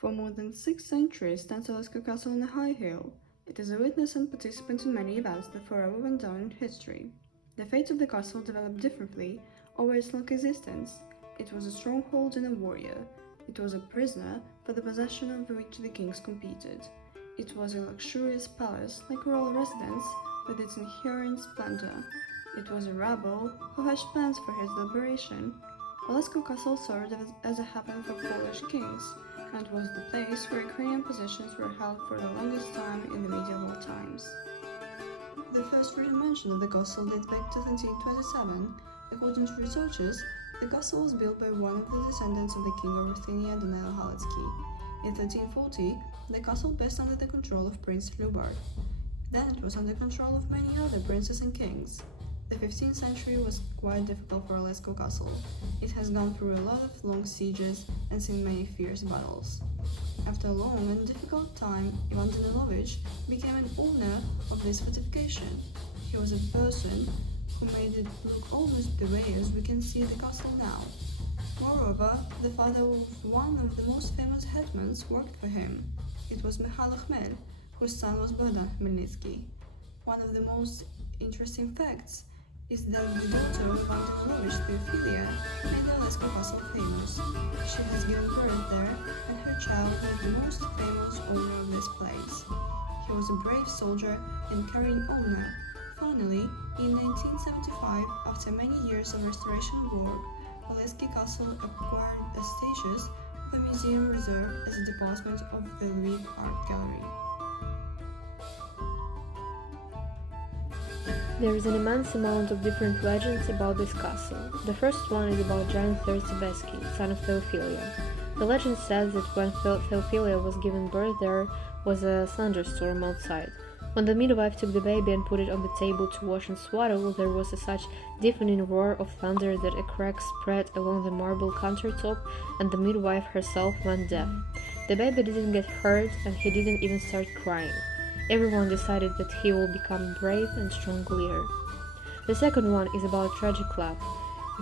For more than 6 centuries stands Olesko Castle on a high hill. It is a witness and participant in many events that forever went down in history. The fate of the castle developed differently over its long existence. It was a stronghold and a warrior. It was a prisoner for the possession of which the kings competed. It was a luxurious palace, like a royal residence, with its inherent splendor. It was a rebel who hatched plans for his liberation. Olesko Castle served as a haven for Polish kings, and was the place where Ukrainian possessions were held for the longest time in the medieval times. The first written mention of the castle dates back to 1727. According to researchers, the castle was built by one of the descendants of the king of Ruthenia, Daniel Halecki. In 1340, the castle passed under the control of Prince Lubar. Then it was under control of many other princes and kings. The 15th century was quite difficult for Olesko Castle. It has gone through a lot of long sieges and seen many fierce battles. After a long and difficult time, Ivan Danilovich became an owner of this fortification. He was a person who made it look almost the way as we can see the castle now. Moreover, the father of one of the most famous hetmans worked for him. It was Mihailo Khmel, whose son was Bogdan Khmelnytsky. One of the most interesting facts is that the daughter of Ivan Danilovich, Sofia, made the Olesko Castle famous. She has given birth there, and her child was the most famous owner of this place. He was a brave soldier and caring owner. Finally, in 1975, after many years of restoration work, Olesko Castle acquired a status of a museum reserved as a department of the Lviv Art Gallery. There is an immense amount of different legends about this castle. The first one is about giant Thirstebesky, son of Theophilia. The legend says that when Theophilia was given birth there was a thunderstorm outside. When the midwife took the baby and put it on the table to wash and swaddle, there was such deafening roar of thunder that a crack spread along the marble countertop and the midwife herself went deaf. The baby didn't get hurt and he didn't even start crying. Everyone decided that he will become a brave and strong leader. The second one is about tragic love.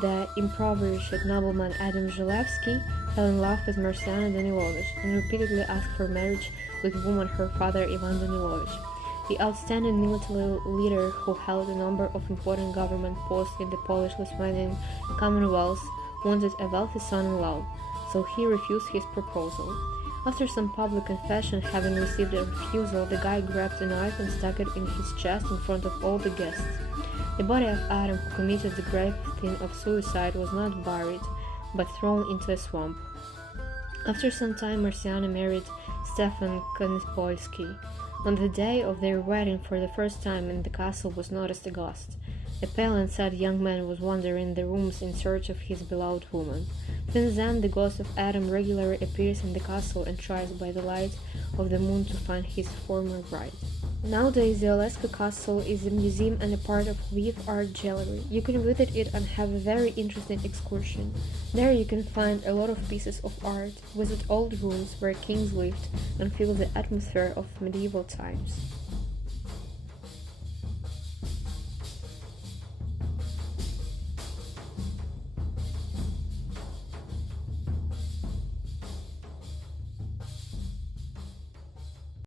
The impoverished nobleman Adam Zhelevsky fell in love with Marciana Danilovich and repeatedly asked for marriage with the woman her father Ivan Danilovich. The outstanding military leader who held a number of important government posts in the Polish-Lithuanian Commonwealth wanted a wealthy son-in-law, so he refused his proposal. After some public confession having received a refusal, the guy grabbed a knife and stuck it in his chest in front of all the guests. The body of Adam, who committed the grave sin of suicide, was not buried, but thrown into a swamp. After some time, Marciana married Stefan Konispolsky. On the day of their wedding, for the first time in the castle was noticed a ghost. A pale and sad young man was wandering the rooms in search of his beloved woman. Since then, the ghost of Adam regularly appears in the castle and tries by the light of the moon to find his former bride. Nowadays, the Olesko Castle is a museum and a part of Lviv Art Gallery. You can visit it and have a very interesting excursion. There you can find a lot of pieces of art, visit old rooms where kings lived, and feel the atmosphere of medieval times.